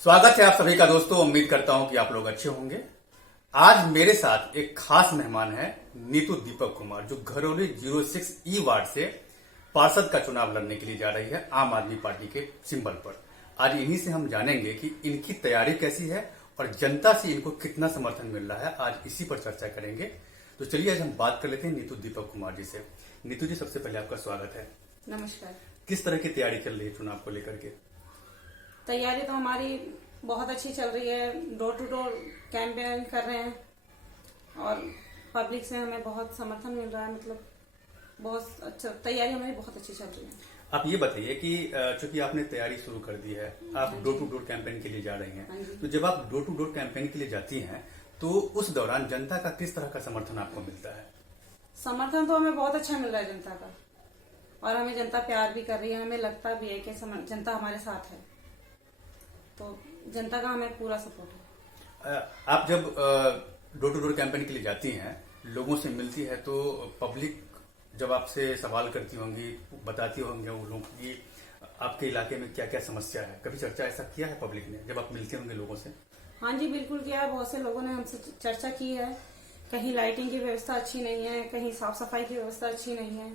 स्वागत है आप सभी का दोस्तों। उम्मीद करता हूं कि आप लोग अच्छे होंगे। आज मेरे साथ एक खास मेहमान है नीतू दीपक कुमार, जो घरौली 06 वार्ड से पार्षद का चुनाव लड़ने के लिए जा रही है आम आदमी पार्टी के सिंबल पर। आज इन्हीं से हम जानेंगे कि इनकी तैयारी कैसी है और जनता से इनको कितना समर्थन मिल रहा है। आज इसी पर चर्चा करेंगे। तो चलिए आज हम बात कर लेते हैं नीतू दीपक कुमार जी से। नीतू जी, सबसे पहले आपका स्वागत है। नमस्कार। किस तरह की तैयारी चल रही है चुनाव को लेकर के? तैयारी तो हमारी बहुत अच्छी चल रही है। डोर टू डोर कैंपेन कर रहे हैं और पब्लिक से हमें बहुत समर्थन मिल रहा है। मतलब बहुत अच्छा, तैयारी हमारी बहुत अच्छी चल रही है। आप ये बताइए कि चूंकि आपने तैयारी शुरू कर दी है, आप डोर टू डोर कैंपेन के लिए जा रही हैं, तो जब आप डोर टू डोर कैंपेन के लिए जाती हैं तो उस दौरान जनता का किस तरह का समर्थन आपको मिलता है? समर्थन तो हमें बहुत अच्छा मिल रहा है जनता का, और हमें जनता प्यार भी कर रही है। हमें लगता भी है कि जनता हमारे साथ है, तो जनता का हमें पूरा सपोर्ट है। आप जब डोर टू डोर कैंपेन के लिए जाती हैं, लोगों से मिलती है, तो पब्लिक जब आपसे सवाल करती होंगी, बताती होंगे वो लोग कि आपके इलाके में क्या क्या समस्या है, कभी चर्चा ऐसा किया है पब्लिक ने जब आप मिलते होंगे लोगों से? हाँ जी, बिल्कुल किया है। बहुत से लोगों ने हमसे चर्चा की है। कहीं लाइटिंग की व्यवस्था अच्छी नहीं है, कहीं साफ सफाई की व्यवस्था अच्छी नहीं है,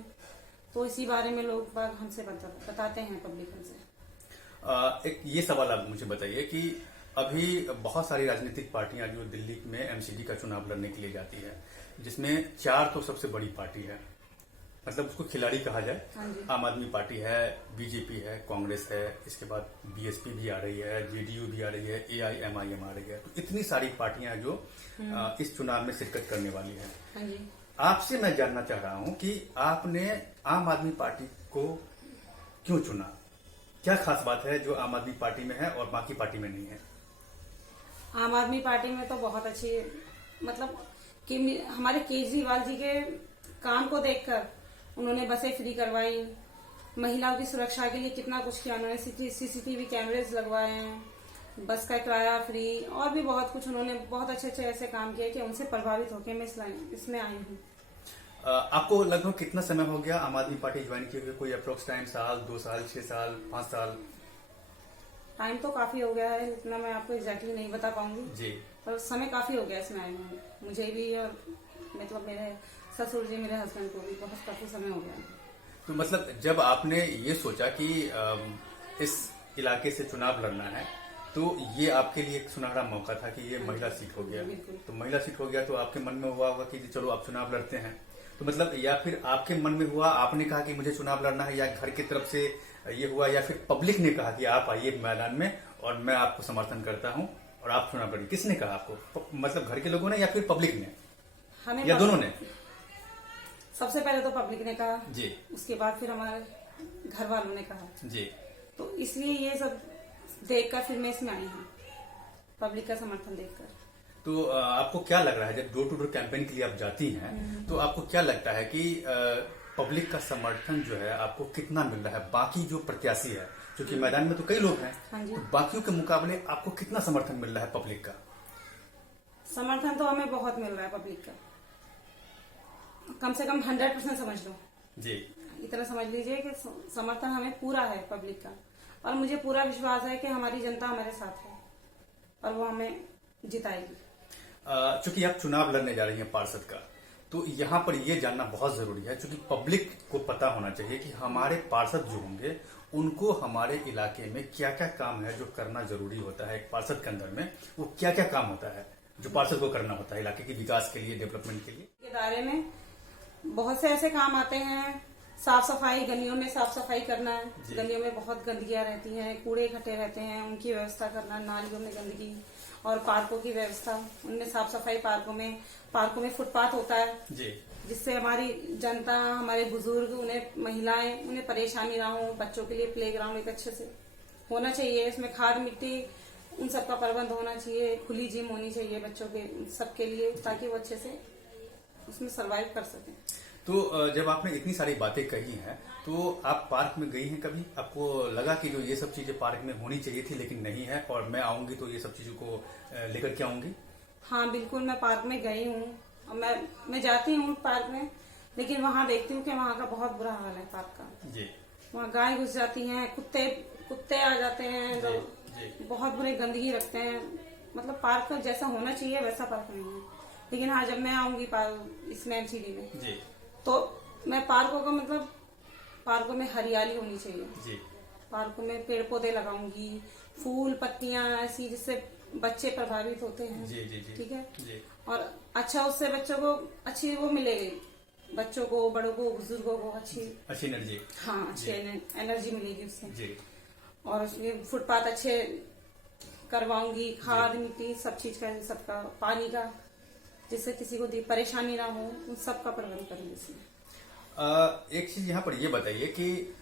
तो इसी बारे में लोग बाग हमसे बताते हैं, पब्लिक हमसे। एक ये सवाल आप मुझे बताइए कि अभी बहुत सारी राजनीतिक पार्टियां जो दिल्ली में एमसीडी का चुनाव लड़ने के लिए जाती है, जिसमें 4 तो सबसे बड़ी पार्टी है, मतलब उसको खिलाड़ी कहा जाए। हाँ, आम आदमी पार्टी है, बीजेपी है, कांग्रेस है, इसके बाद बीएसपी भी आ रही है, जेडीयू भी आ रही है, एआईएमआईएम आ रही है। तो इतनी सारी पार्टियां जो इस चुनाव में शिरकत करने वाली है। हाँ जी। आपसे मैं जानना चाह रहा हूं कि आपने आम आदमी पार्टी को क्यों चुना? क्या खास बात है जो आम आदमी पार्टी में है और बाकी पार्टी में नहीं है? आम आदमी पार्टी में तो बहुत अच्छी, मतलब कि हमारे केजरीवाल जी के काम को देखकर उन्होंने बसें फ्री करवाई, महिलाओं की सुरक्षा के लिए कितना कुछ किया उन्होंने। सीसीटीवी कैमरेज लगवाए हैं, बस का किराया फ्री, और भी बहुत कुछ उन्होंने बहुत अच्छे अच्छे ऐसे काम किए कि उनसे प्रभावित होकर मैं इसमें आई हूँ। आपको लगभग कितना समय हो गया आम आदमी पार्टी ज्वाइन किए हुए? कोई अप्रोक्स टाइम, साल, 2 साल, 6 साल, 5 साल? टाइम तो काफी हो गया है, इतना मैं आपको एग्जैक्टली नहीं बता पाऊंगी जी, पर समय काफी हो गया इसमें आए हुए मुझे भी, और मतलब मेरे ससुर जी, मेरे हस्बैंड को भी बहुत काफी समय हो गया। तो मतलब जब आपने ये सोचा कि इस इलाके से चुनाव लड़ना है, तो ये आपके लिए एक सुनहरा मौका था कि ये महिला सीट हो गया। तो महिला सीट हो गया तो आपके मन में हुआ होगा कि चलो आप चुनाव लड़ते हैं। तो मतलब या फिर आपके मन में हुआ, आपने कहा कि मुझे चुनाव लड़ना है, या घर की तरफ से ये हुआ, या फिर पब्लिक ने कहा कि आप आइए मैदान में और मैं आपको समर्थन करता हूं और आप चुनाव लड़िए? किसने कहा आपको? मतलब घर के लोगों ने या फिर पब्लिक ने, हमें या दोनों ने? सबसे पहले तो पब्लिक ने कहा जी, उसके बाद फिर हमारे घर वालों ने कहा जी। तो इसलिए ये सब देखकर फिर मैं इसमें आई हूँ, पब्लिक का समर्थन देखकर। तो आपको क्या लग रहा है जब डोर टू डोर कैंपेन के लिए आप जाती हैं, तो आपको क्या लगता है कि पब्लिक का समर्थन जो है आपको कितना मिल रहा है? बाकी जो प्रत्याशी है, क्योंकि मैदान में तो कई लोग हैं, हाँ जी। तो बाकियों के मुकाबले आपको कितना समर्थन मिल रहा है पब्लिक का? समर्थन तो हमें बहुत मिल रहा है पब्लिक का, कम से कम 100% समझ लो जी। इतना समझ लीजिए कि समर्थन हमें पूरा है पब्लिक का, और मुझे पूरा विश्वास है कि हमारी जनता हमारे साथ है और वो हमें जिताएगी। चूंकि आप चुनाव लड़ने जा रही हैं पार्षद का, तो यहाँ पर ये जानना बहुत जरूरी है, क्योंकि पब्लिक को पता होना चाहिए कि हमारे पार्षद जो होंगे उनको हमारे इलाके में क्या क्या काम है जो करना जरूरी होता है। एक पार्षद के अंदर में वो क्या क्या काम होता है जो पार्षद को करना होता है इलाके के विकास के लिए, डेवलपमेंट के लिए? के दायरे में बहुत से ऐसे काम आते हैं। साफ सफाई, गलियों में साफ सफाई करना है, गलियों में बहुत गंदगियां रहती हैं, कूड़े इकट्ठे रहते हैं, उनकी व्यवस्था करना, नालियों में गंदगी, और पार्कों की व्यवस्था, उनमें साफ सफाई। पार्कों में फुटपाथ होता है जी, जिससे हमारी जनता, हमारे बुजुर्ग, उन्हें महिलाएं, उन्हें परेशानी ना हो। बच्चों के लिए प्ले ग्राउंड एक अच्छे से होना चाहिए, इसमें खाद मिट्टी उन सबका प्रबंध होना चाहिए, खुली जिम होनी चाहिए बच्चों के सबके लिए, ताकि वो अच्छे से उसमें सरवाइव कर सकें। तो जब आपने इतनी सारी बातें कही हैं, तो आप पार्क में गई हैं कभी? आपको लगा कि जो ये सब चीजें पार्क में होनी चाहिए थी लेकिन नहीं है, और मैं आऊंगी तो ये सब चीजों को लेकर के आऊंगी? हाँ बिल्कुल, मैं पार्क में गई हूँ, मैं जाती हूँ पार्क में, लेकिन वहाँ देखती हूँ कि वहाँ का बहुत बुरा हाल है पार्क का। जी, वहाँ गाय घुस जाती हैं, कुत्ते आ जाते हैं, जी, जी। जी। बहुत बुरे गंदगी रखते हैं। मतलब पार्क जैसा होना चाहिए वैसा पार्क नहीं है। लेकिन हाँ, जब मैं आऊंगी इसमें एमसीडी में, जी तो मैं पार्कों का मतलब पार्कों में हरियाली होनी चाहिए। जी पार्कों में पेड़ पौधे लगाऊंगी, फूल पत्तियां ऐसी जिससे बच्चे प्रभावित होते हैं। जी जी जी ठीक है। जी और अच्छा उससे बच्चों को अच्छी वो मिलेगी, बच्चों को, बड़ों को, बुजुर्गों को अच्छी एनर्जी। हाँ, अच्छी एनर्जी मिलेगी उससे। जी। और उसमें फुटपाथ अच्छे करवाऊंगी, खाद मिट्टी सब चीज का, सबका पानी का, जिससे किसी को परेशानी ना हो, उन सब का प्रबंध करूंगी इसमें। एक चीज यहाँ पर ये बताइए कि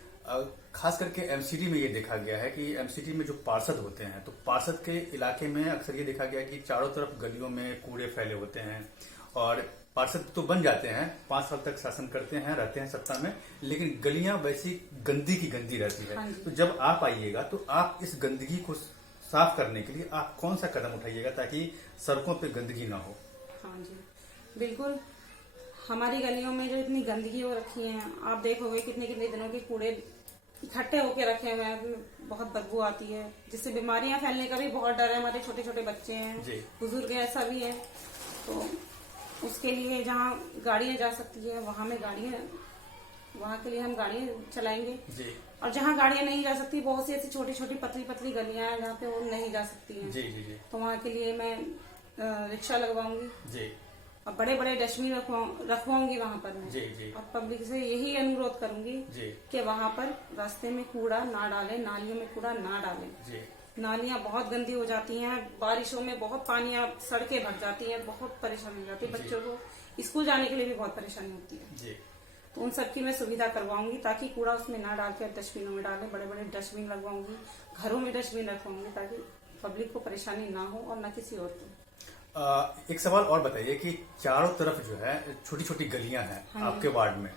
खास करके एमसीडी में ये देखा गया है कि एमसीडी में जो पार्षद होते हैं, तो पार्षद के इलाके में अक्सर ये देखा गया है कि चारों तरफ गलियों में कूड़े फैले होते हैं। और पार्षद तो बन जाते हैं, 5 साल तक शासन करते हैं, रहते हैं सत्ता में, लेकिन गलियां वैसी गंदी की गंदी रहती है। हाँ, तो जब आप आइएगा तो आप इस गंदगी को साफ करने के लिए आप कौन सा कदम उठाइएगा ताकि सड़कों पे गंदगी ना हो? हाँ जी, बिल्कुल। हमारी गलियों में जो इतनी गंदगी हो रखी है, आप देखोगे कितने कितने दिनों के कूड़े इकट्ठे होके रखे हुए हैं, बहुत बदबू आती है, जिससे बीमारियां फैलने का भी बहुत डर है। हमारे छोटे छोटे बच्चे हैं, बुजुर्ग हैं, ऐसा भी है। तो उसके लिए जहाँ गाड़ियां जा सकती है वहाँ के लिए हम गाड़ियां चलाएंगे जी। और जहाँ गाड़ियां नहीं जा सकती, बहुत सी ऐसी छोटी छोटी पतली पतली गलियां हैं जहाँ पे वो नहीं जा सकती हैं। जी जी जी। तो वहाँ के लिए मैं रिक्शा लगवाऊंगी जी और बड़े बड़े डस्टबिन रखवाऊंगी वहाँ पर मैं। जी जी और पब्लिक से यही अनुरोध करूंगी जी कि वहाँ पर रास्ते में कूड़ा ना डालें, नालियों में कूड़ा ना डालें। जी। नालियां बहुत गंदी हो जाती हैं, बारिशों में बहुत पानी, सड़कें भर जाती हैं, बहुत परेशानी हो जाती है। बच्चों को स्कूल जाने के लिए भी बहुत परेशानी होती है। जी। तो उन सब की मैं सुविधा करवाऊंगी ताकि कूड़ा उसमें ना डाल के डस्टबिनों में डालें। बड़े बड़े डस्टबिन लगवाऊंगी, घरों में डस्टबिन रखवाऊंगी ताकि पब्लिक को परेशानी ना हो और न किसी और को। एक सवाल और बताइए कि चारों तरफ जो है छोटी छोटी गलियां हैं। हाँ, आपके वार्ड में,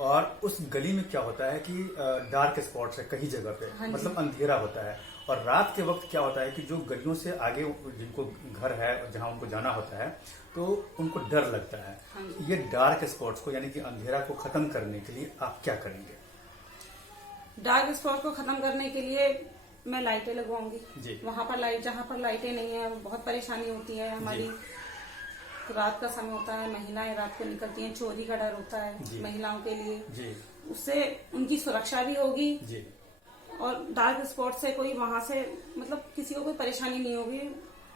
और उस गली में क्या होता है कि डार्क स्पॉट्स है कई जगह पे। हाँ, मतलब अंधेरा होता है। और रात के वक्त क्या होता है कि जो गलियों से आगे जिनको घर है जहां उनको जाना होता है, तो उनको डर लगता है। हाँ, ये डार्क स्पॉट्स को यानी कि अंधेरा को खत्म करने के लिए आप क्या करेंगे? डार्क स्पॉट को खत्म करने के लिए मैं लाइटें लगवाऊंगी। वहाँ पर जहाँ पर लाइटें नहीं है, बहुत परेशानी होती है हमारी। रात का समय होता है, महिलाएं रात को निकलती हैं, चोरी का डर होता है महिलाओं के लिए। उससे उनकी सुरक्षा भी होगी और डार्क स्पॉट से कोई वहाँ से मतलब किसी को कोई परेशानी नहीं होगी।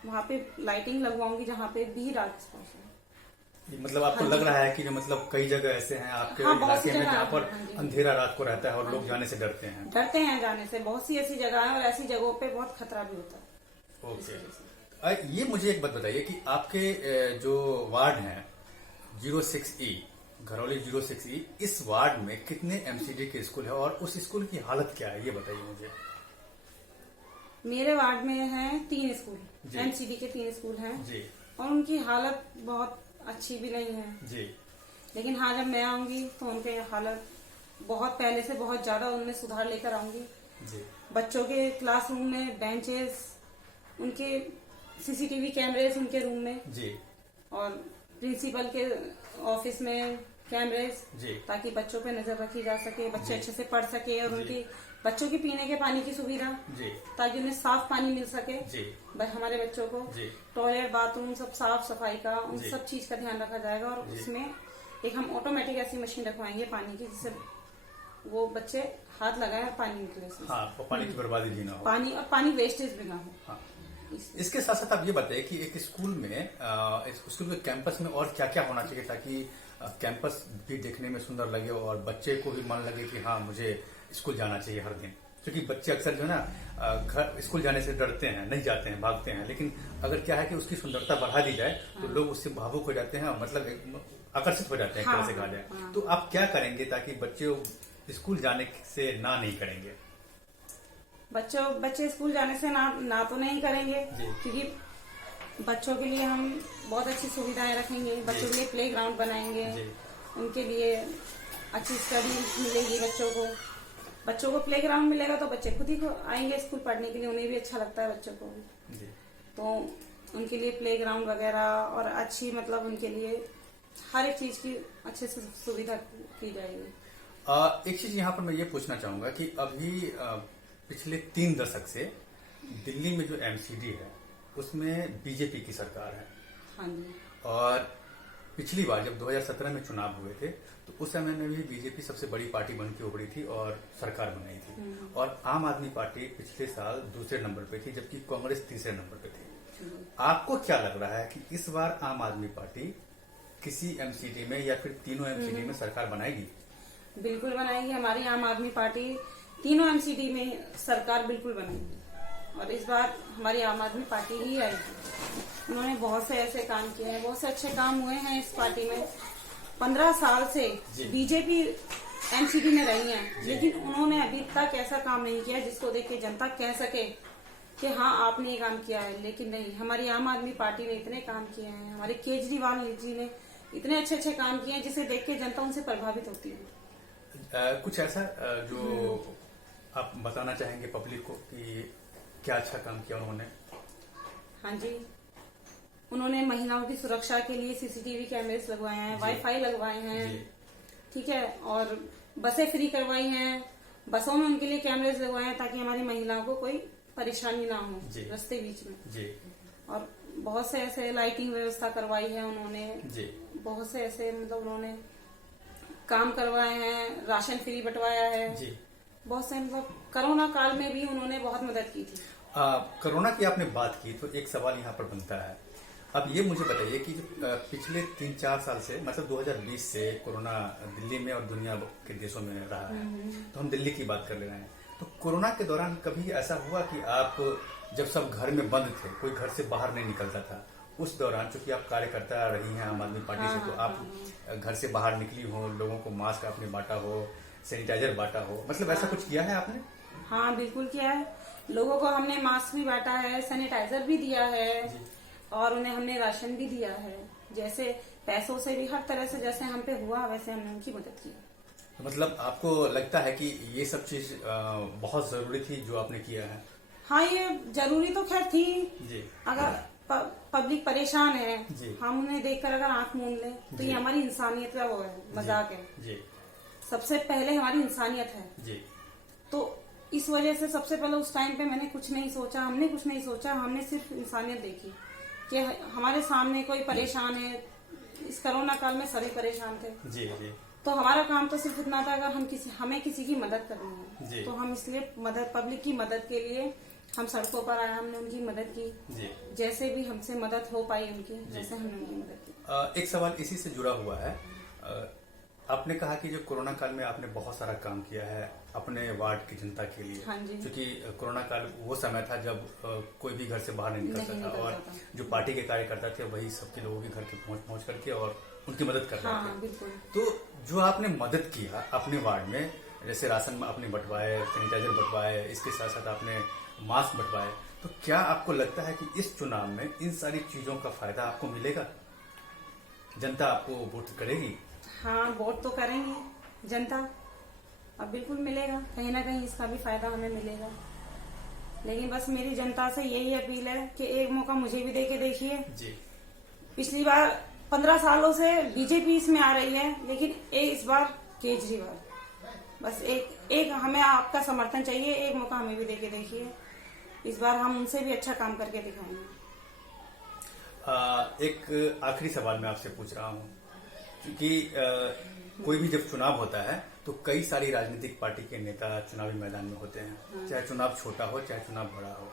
वहाँ पे लाइटिंग लगवाऊंगी जहाँ पे भी डार्क स्पॉट है। मतलब आपको लग रहा है कि जो मतलब कई जगह ऐसे हैं आपके इलाके में जहाँ पर अंधेरा रात को रहता है और लोग जाने से डरते हैं जाने से। बहुत सी ऐसी जगह है और ऐसी जगहों पे बहुत खतरा भी होता है। ओके। ये मुझे एक बात बताइए कि आपके जो वार्ड है 06E, घरौली 06E, इस वार्ड में कितने एमसीडी के स्कूल है और उस स्कूल की हालत क्या है, ये बताइए मुझे। मेरे वार्ड में है 3 स्कूल, एमसीडी के 3 स्कूल हैं जी। और उनकी हालत बहुत अच्छी भी नहीं है जी। लेकिन हाँ, जब मैं आऊंगी तो उनके हालत बहुत पहले से बहुत ज्यादा उनमें सुधार लेकर आऊंगी जी। बच्चों के क्लासरूम में बेंचेस, उनके सीसीटीवी कैमरेज उनके रूम में जी, और प्रिंसिपल के ऑफिस में कैमरेज जी, ताकि बच्चों पे नजर रखी जा सके, बच्चे अच्छे से पढ़ सके। और उनकी बच्चों की पीने के पानी की सुविधा जी, ताकि उन्हें साफ पानी मिल सके जी। हमारे बच्चों को टॉयलेट, बाथरूम सब साफ सफाई का, उन सब चीज का ध्यान रखा जाएगा। और उसमें एक हम ऑटोमेटिक ऐसी मशीन रखवाएंगे पानी की, जिससे वो बच्चे हाथ लगाए और पानी निकले। हाँ, पानी की बर्बादी भी ना हो, पानी वेस्टेज भी ना हो। हाँ। इसके साथ साथ आप ये बताइए कि एक स्कूल में, स्कूल के कैंपस में और क्या क्या होना चाहिए ताकि कैंपस भी देखने में सुंदर लगे और बच्चे को भी मन लगे कि हाँ, मुझे स्कूल जाना चाहिए हर दिन। क्योंकि बच्चे अक्सर जो है ना घर स्कूल जाने से डरते हैं, नहीं जाते हैं, भागते हैं। लेकिन अगर क्या है कि उसकी सुंदरता बढ़ा दी जाए तो लोग उससे भावुक हो जाते हैं और मतलब आकर्षित हो जाते हैं, एक तरह से कहा जाए। तो आप क्या करेंगे ताकि बच्चे स्कूल जाने से ना नहीं करेंगे? बच्चे स्कूल जाने से ना तो नहीं करेंगे, क्योंकि बच्चों के लिए हम बहुत अच्छी सुविधाएं रखेंगे। बच्चों के लिए प्ले ग्राउंड बनाएंगे, उनके लिए अच्छी स्टडी मिलेगी। बच्चों को प्ले ग्राउंड मिलेगा तो बच्चे खुद ही आएंगे स्कूल पढ़ने के लिए, उन्हें भी अच्छा लगता है बच्चों को। तो उनके लिए प्ले ग्राउंड वगैरह और अच्छी मतलब उनके लिए हर एक चीज की अच्छे से सुविधा की जाएगी। एक चीज यहाँ पर मैं ये पूछना चाहूंगा कि अभी पिछले 3 दशक से दिल्ली में जो एमसीडी है उसमें बीजेपी की सरकार है। हाँ जी। और पिछली बार जब 2017 में चुनाव हुए थे तो उस समय में भी बीजेपी सबसे बड़ी पार्टी बन के उभरी थी और सरकार बनाई थी। और आम आदमी पार्टी पिछले साल दूसरे नंबर पे थी जबकि कांग्रेस तीसरे नंबर पे थी। आपको क्या लग रहा है कि इस बार आम आदमी पार्टी किसी एमसीडी में या फिर तीनों एमसीडी में सरकार बनाएगी? बिल्कुल बनाएगी। हमारी आम आदमी पार्टी तीनों एमसीडी में सरकार बिल्कुल बनेगी और इस बार हमारी आम आदमी पार्टी ही आएगी। उन्होंने बहुत से ऐसे काम किए हैं, बहुत से अच्छे काम हुए हैं इस पार्टी में। 15 साल से बीजेपी एमसीडी में रही है, लेकिन उन्होंने अभी तक ऐसा काम नहीं किया जिसको देख के जनता कह सके कि हाँ आपने ये काम किया है। लेकिन नहीं, हमारी आम आदमी पार्टी ने इतने काम किए हैं, हमारे केजरीवाल जी ने इतने अच्छे अच्छे काम किए हैं जिसे देख के जनता उनसे प्रभावित होती है। कुछ ऐसा जो आप बताना चाहेंगे पब्लिक को कि क्या अच्छा काम किया उन्होंने? हाँ जी, उन्होंने महिलाओं की सुरक्षा के लिए सीसीटीवी कैमरेस लगवाए हैं, वाईफाई लगवाए हैं, ठीक है, और बसें फ्री करवाई हैं। बसों में उनके लिए कैमरेस लगवाए हैं ताकि हमारी महिलाओं को कोई परेशानी ना हो रास्ते बीच में। और बहुत से ऐसे लाइटिंग व्यवस्था करवाई है उन्होंने, बहुत से ऐसे मतलब उन्होंने काम करवाए हैं, राशन फ्री बंटवाया है। बहुत से मतलब कोरोना काल में भी उन्होंने बहुत मदद की थी। कोरोना की आपने बात की तो एक सवाल यहाँ पर बनता है। अब ये मुझे बताइए कि पिछले 3-4 साल से मतलब 2020 से कोरोना दिल्ली में और दुनिया के देशों में रहा है, तो हम दिल्ली की बात कर ले रहे हैं। तो कोरोना के दौरान कभी ऐसा हुआ कि आप जब सब घर में बंद थे, कोई घर से बाहर नहीं निकलता था, उस दौरान चूंकि आप कार्यकर्ता रही हैं आम आदमी पार्टी से, तो आप घर से बाहर निकली हो, लोगों को मास्क आपने बांटा हो, सैनिटाइजर बांटा हो, मतलब ऐसा कुछ किया है आपने? हाँ बिल्कुल किया है। लोगों को हमने मास्क भी बांटा है, सैनिटाइजर भी दिया है और उन्हें हमने राशन भी दिया है। जैसे पैसों से भी हर तरह से जैसे हम पे हुआ वैसे हमने उनकी मदद की। मतलब आपको लगता है कि ये सब चीज बहुत जरूरी थी जो आपने किया है? हाँ, ये जरूरी तो खैर थी जी। अगर पब्लिक परेशान है, हम उन्हें देखकर अगर आंख मूंद ले तो ये हमारी इंसानियत का वो है, मजाक है जी। सबसे पहले हमारी इंसानियत है जी। तो इस वजह से सबसे पहले उस टाइम पे मैंने कुछ नहीं सोचा, हमने कुछ नहीं सोचा, हमने सिर्फ इंसानियत देखी कि हमारे सामने कोई परेशान है। इस कोरोना काल में सभी परेशान थे जी जी। तो हमारा काम तो सिर्फ इतना था, अगर हमें किसी की मदद करनी है तो हम इसलिए पब्लिक की मदद के लिए हम सड़कों पर आए, हमने उनकी मदद की जी। जैसे भी हमसे मदद हो पाई उनकी, जैसे हमने उनकी मदद की। एक सवाल इसी से जुड़ा हुआ है। आपने कहा कि जो कोरोना काल में आपने बहुत सारा काम किया है अपने वार्ड की जनता के लिए, हाँ जी। क्योंकि कोरोना काल वो समय था जब कोई भी घर से बाहर नहीं निकलता था और जो पार्टी के कार्यकर्ता थे वही सबके लोगों के घर के पहुंच करके और उनकी मदद कर रहे थे। बिल्कुल। तो जो आपने मदद किया अपने वार्ड में, जैसे राशन आपने बंटवाए, सैनिटाइजर बंटवाए, इसके साथ साथ आपने मास्क बंटवाए, तो क्या आपको लगता है कि इस चुनाव में इन सारी चीजों का फायदा आपको मिलेगा? जनता आपको वोट करेगी? हाँ, वोट तो करेंगी जनता, अब बिल्कुल मिलेगा, कहीं ना कहीं इसका भी फायदा हमें मिलेगा। लेकिन बस मेरी जनता से यही अपील है कि एक मौका मुझे भी देके देखिए जी। पिछली बार 15 सालों से बीजेपी इसमें आ रही है, लेकिन इस बार केजरीवाल, बस एक हमें आपका समर्थन चाहिए, एक मौका हमें भी देके देखिए, इस बार हम उनसे भी अच्छा काम करके दिखाएंगे। एक आखिरी सवाल मैं आपसे पूछ रहा हूँ, क्योंकि कोई भी जब चुनाव होता है तो कई सारी राजनीतिक पार्टी के नेता चुनावी मैदान में होते हैं, चाहे चुनाव छोटा हो चाहे चुनाव बड़ा हो।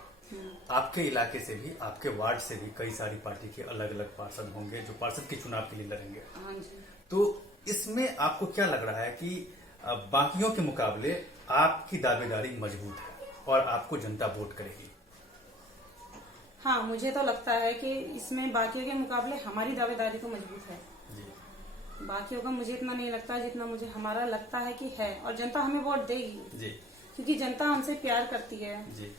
आपके इलाके से भी, आपके वार्ड से भी कई सारी पार्टी के अलग अलग पार्षद होंगे जो पार्षद के चुनाव के लिए लड़ेंगे। तो इसमें आपको क्या लग रहा है कि बाकियों के मुकाबले आपकी दावेदारी मजबूत है और आपको जनता वोट करेगी? हाँ, मुझे तो लगता है कि इसमें बाकियों के मुकाबले हमारी दावेदारी तो मजबूत है। बाकियों का मुझे इतना नहीं लगता जितना मुझे हमारा लगता है कि है, और जनता हमें वोट देगी जी। क्योंकि जनता हमसे प्यार करती है जी।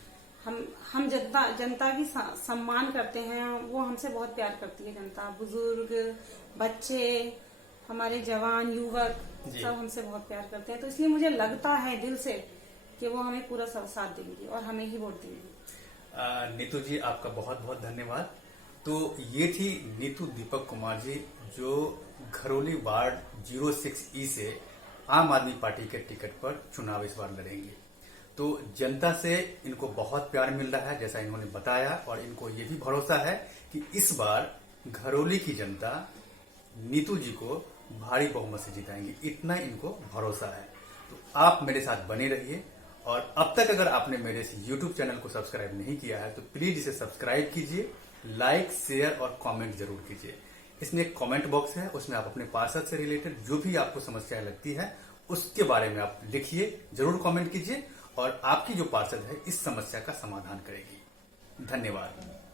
हम जनता की सम्मान करते हैं, वो हमसे बहुत प्यार करती है जनता। बुजुर्ग, बच्चे, हमारे जवान, युवक सब हमसे बहुत प्यार करते हैं, तो इसलिए मुझे लगता है दिल से कि वो हमें पूरा साथ देंगे और हमें ही वोट देंगे। नीतू जी, आपका बहुत बहुत धन्यवाद। तो ये थी नीतू दीपक कुमार जी, जो घरौली वार्ड 06E से आम आदमी पार्टी के टिकट पर चुनाव इस बार लड़ेंगे। तो जनता से इनको बहुत प्यार मिल रहा है जैसा इन्होंने बताया, और इनको ये भी भरोसा है कि इस बार घरौली की जनता नीतू जी को भारी बहुमत से जिताएंगी, इतना इनको भरोसा है। तो आप मेरे साथ बने रहिए, और अब तक अगर आपने मेरे इस YouTube चैनल को सब्सक्राइब नहीं किया है तो प्लीज इसे सब्सक्राइब कीजिए, लाइक, शेयर और कमेंट जरूर कीजिए। इसमें एक कमेंट बॉक्स है, उसमें आप अपने पार्षद से रिलेटेड जो भी आपको समस्या लगती है उसके बारे में आप लिखिए, जरूर कमेंट कीजिए, और आपकी जो पार्षद है इस समस्या का समाधान करेगी। धन्यवाद।